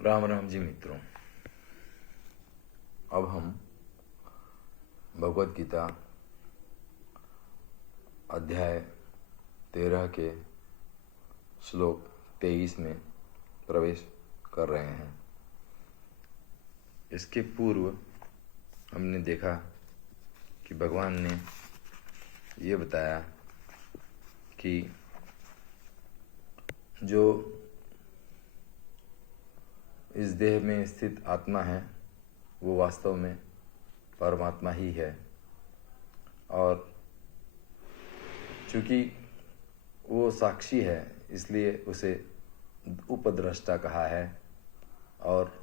राम राम जी मित्रों, अब हम भगवत गीता अध्याय 13 के श्लोक 23 में प्रवेश कर रहे हैं। इसके पूर्व हमने देखा कि भगवान ने ये बताया कि जो इस देह में स्थित आत्मा है वो वास्तव में परमात्मा ही है, और चूँकि वो साक्षी है इसलिए उसे उपद्रष्टा कहा है, और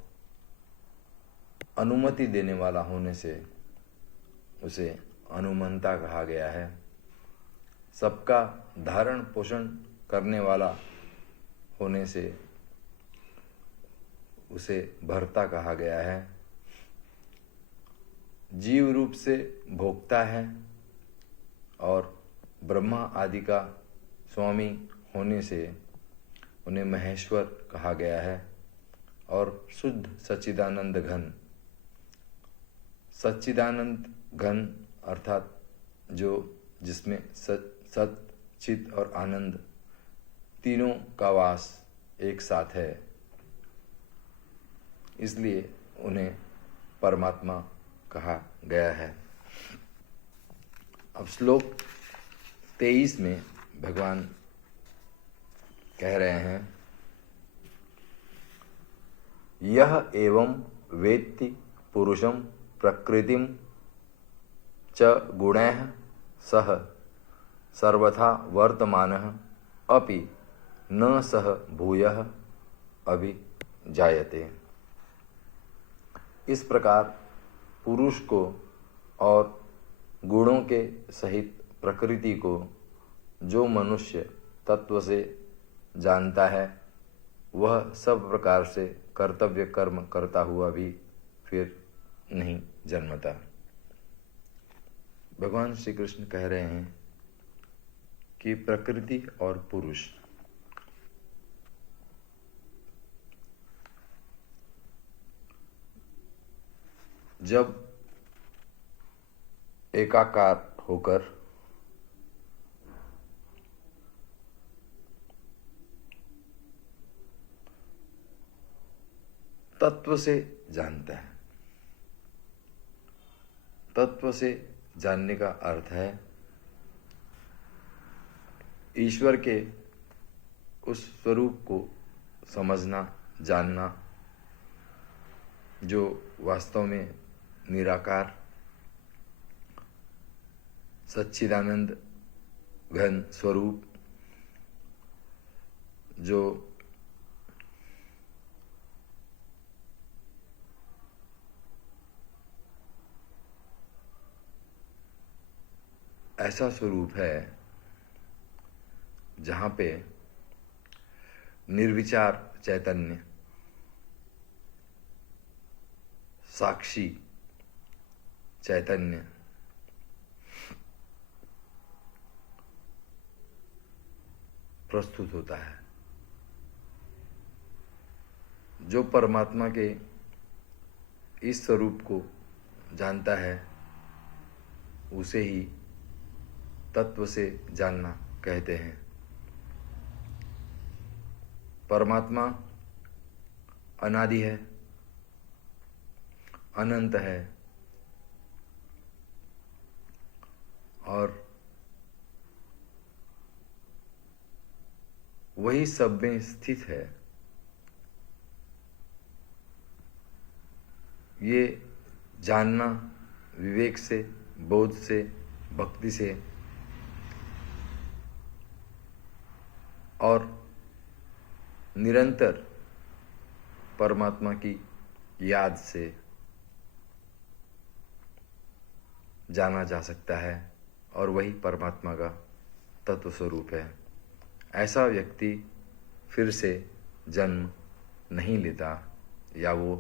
अनुमति देने वाला होने से उसे अनुमंता कहा गया है। सबका धारण पोषण करने वाला होने से उसे भर्ता कहा गया है। जीव रूप से भोक्ता है और ब्रह्मा आदि का स्वामी होने से उन्हें महेश्वर कहा गया है। और शुद्ध सच्चिदानंद घन, सच्चिदानंद घन अर्थात जो जिसमें सत चित और आनंद तीनों का वास एक साथ है, इसलिए उन्हें परमात्मा कहा गया है। अब श्लोक 23 में भगवान कह रहे हैं, यह एवं वेत्ति पुरुषं प्रकृतिं च गुणैः सह सर्वथा वर्तमानः अपि न सह भूयः अभिजायते। इस प्रकार पुरुष को और गुणों के सहित प्रकृति को जो मनुष्य तत्व से जानता है वह सब प्रकार से कर्तव्य कर्म करता हुआ भी फिर नहीं जन्मता। भगवान श्री कृष्ण कह रहे हैं कि प्रकृति और पुरुष जब एकाकार होकर तत्व से जानता है, तत्व से जानने का अर्थ है ईश्वर के उस स्वरूप को समझना, जानना जो वास्तव में निराकार सच्चिदानंद घन स्वरूप, जो ऐसा स्वरूप है जहाँ पे निर्विचार चैतन्य साक्षी चैतन्य प्रस्तुत होता है। जो परमात्मा के इस स्वरूप को जानता है उसे ही तत्व से जानना कहते हैं। परमात्मा अनादि है, अनंत है, और वही सब में स्थित है। ये जानना विवेक से, बोध से, भक्ति से और निरंतर परमात्मा की याद से जाना जा सकता है, और वही परमात्मा का तत्व स्वरूप है। ऐसा व्यक्ति फिर से जन्म नहीं लेता या वो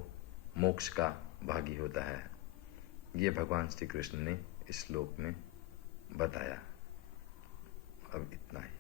मोक्ष का भागी होता है। ये भगवान श्री कृष्ण ने इस श्लोक में बताया। अब इतना ही।